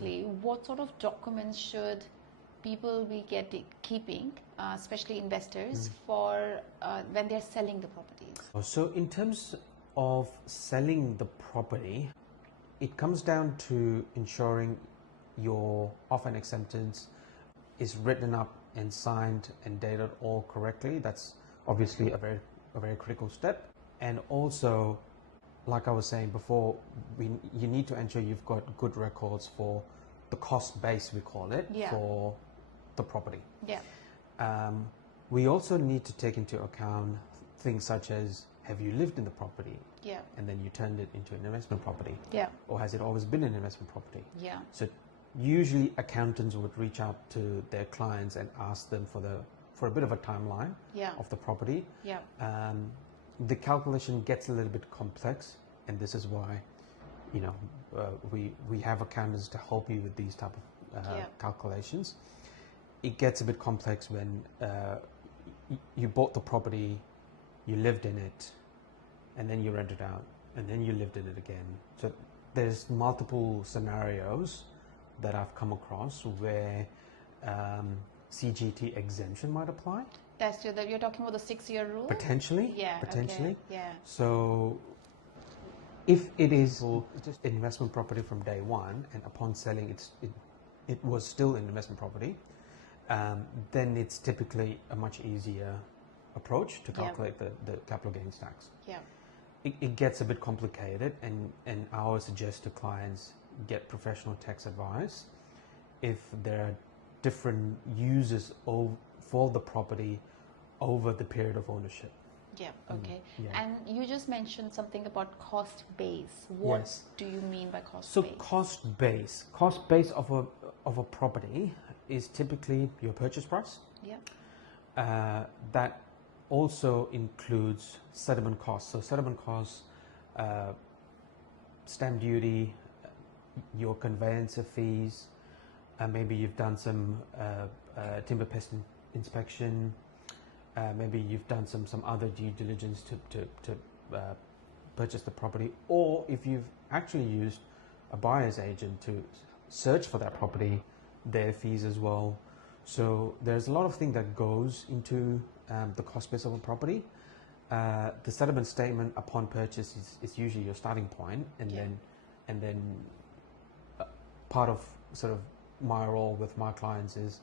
firstly, what sort of documents should people be keeping, especially investors, for when they're selling the properties? So in terms of selling the property, it comes down to ensuring your offer and acceptance is written up and signed and dated all correctly. That's obviously a very critical step. And also, like I was saying before, you need to ensure you've got good records for the cost base, we call it, for the property. We also need to take into account things such as, have you lived in the property? And then you turned it into an investment property? Or has it always been an investment property? So usually accountants would reach out to their clients and ask them for a bit of a timeline of the property. The calculation gets a little bit complex, and this is why, you know, we have accountants to help you with these type of calculations. It gets a bit complex when you bought the property, you lived in it, and then you rent it out, and then you lived in it again. So there's multiple scenarios that I've come across where CGT exemption might apply. That's true. That you're talking about the 6-year rule? Potentially. Potentially. Okay. So if it is just an investment property from day one, and upon selling it was still an investment property, then it's typically a much easier approach to calculate the capital gains tax. It gets a bit complicated, and I always suggest to clients get professional tax advice if there are different uses for the property over the period of ownership. And you just mentioned something about cost base. What do you mean by cost base? So cost base of a property is typically your purchase price. That also includes settlement costs. So settlement costs, stamp duty, your conveyancer fees, maybe you've done some timber pest inspection, maybe you've done some other due diligence to purchase the property, or if you've actually used a buyer's agent to search for that property, their fees as well. So there's a lot of things that goes into the cost base of a property. The settlement statement upon purchase is usually your starting point, and then part of sort of my role with my clients is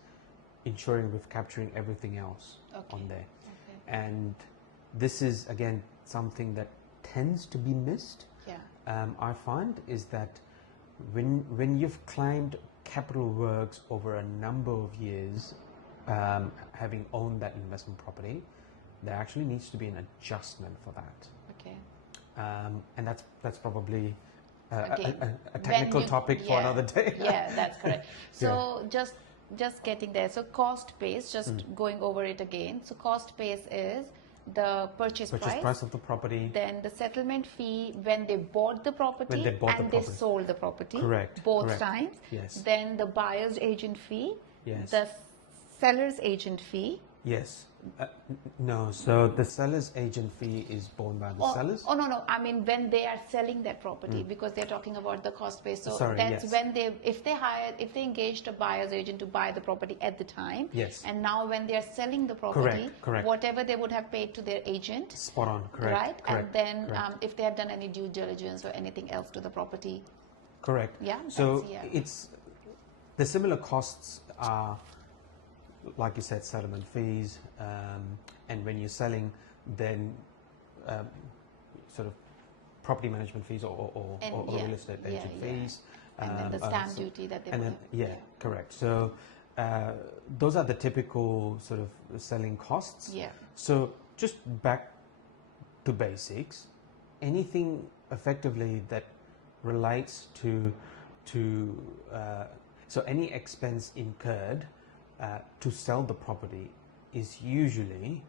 ensuring we're capturing everything else on there. And this is again something that tends to be missed. I find is that when you've claimed capital works over a number of years, having owned that investment property, there actually needs to be an adjustment for that. And that's probably a technical topic for another day. That's correct. So just getting there. So cost base, just going over it again. So cost base is the purchase price of the property, then the settlement fee when they bought the property they sold the property. Both times. Then the buyer's agent fee, the seller's agent fee. No, so the seller's agent fee is borne by the sellers. No. I mean, when they are selling their property, because they're talking about the cost base. So that's when if they engaged a buyer's agent to buy the property at the time. And now when they are selling the property, whatever they would have paid to their agent. Spot on. Correct. And then if they have done any due diligence or anything else to the property. So it's the similar costs are, like you said, settlement fees, and when you're selling, then sort of property management fees or real estate agent fees. And then the stamp duty that they correct. So those are the typical sort of selling costs. So just back to basics, anything effectively that relates to so any expense incurred to sell the property is usually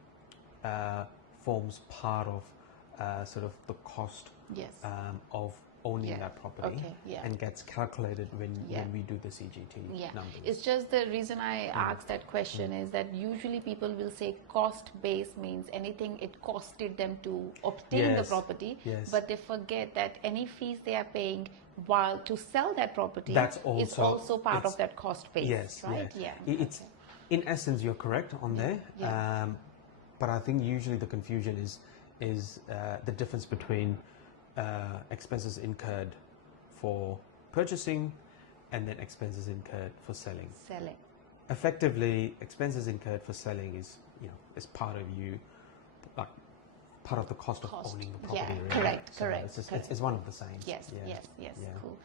forms part of sort of the cost of owning that property and gets calculated when we do the CGT numbers. It's just the reason I asked that question is that usually people will say cost base means anything it costed them to obtain the property, but they forget that any fees they are paying while to sell that property is also part of that cost base. Yes, right? Yeah. It's in essence you're correct on there. Yeah. But I think usually the confusion is the difference between expenses incurred for purchasing and then expenses incurred for selling. Effectively, expenses incurred for selling is part of part of the cost of owning the property. Yeah, really. correct. It's one of the same. Yes. Cool.